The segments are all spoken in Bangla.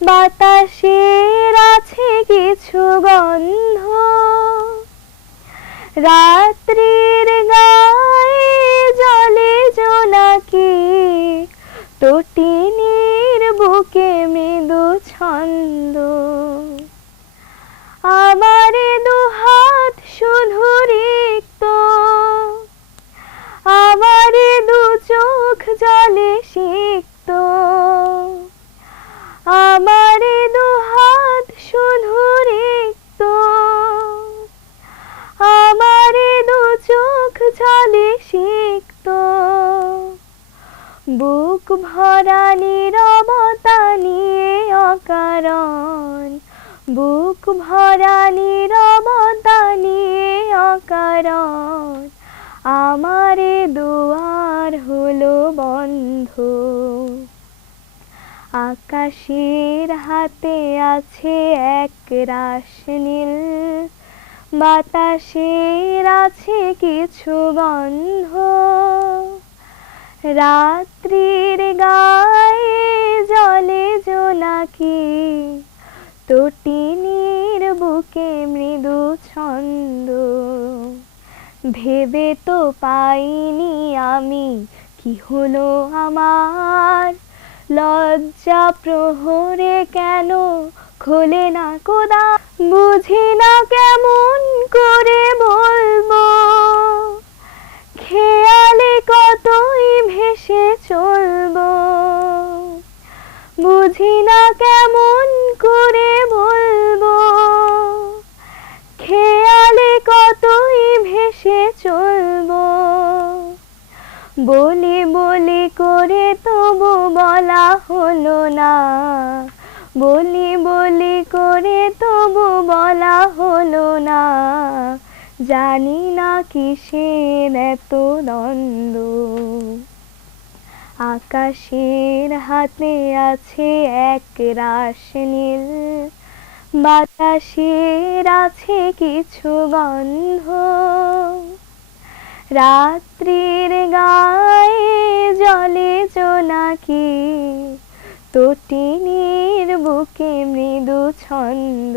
বাতাসের আছে কিছু গন্ধ। রাত্রির গায়ে জলে জোনাকি তটিনীর জলে সিক্ত। বুক ভরা নীরবতা নিয়ে অকারণ। বুক ভরা নীরবতা নিয়ে অকারণ। আমারে দুয়ার হলো বন্ধ। আকাশের হাতে আছে এক রাস নীল। বাতাসের আছে কিছু গন্ধ। রাত্রির গায়ে জলে জোনাকি তটিনীর বুকে মৃদু ছন্দ। ভেবে তো পাইনি আমি কি হলো আমার, লজ্জা প্রহরে কেন খোলে না কোদা বুঝি না কেমন করে বলব। খেয়ালে কতই ভেসে চলবো। বুঝি না কেমন করে বলব। খেয়ালে কতই ভেসে চলবো। বলি বলি করে তবু বলা হলো না। বলি জানি না কিসের এত দ্বন্দ্ব। আকাশের হাতে আছে এক রাস নীল। বাতাসের আছে কিছু গন্ধ। রাত্রির গায়ে জলে জোনাকি তটিনীর বুকে মৃদু ছন্দ।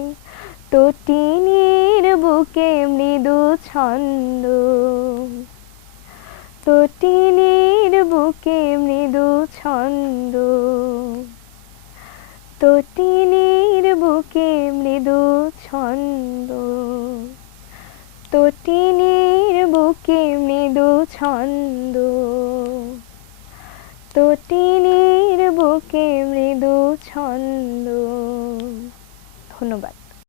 তটিনীর বুকে মৃদু ছন্দ। তটিনীর বুকে মৃদু ছন্দ। তটিনীর বুকে মৃদু ছন্দ। তটিনীর বুকে মৃদু ছন্দ। তটিনীর বুকে মৃদু ছন্দ। ধন্যবাদ।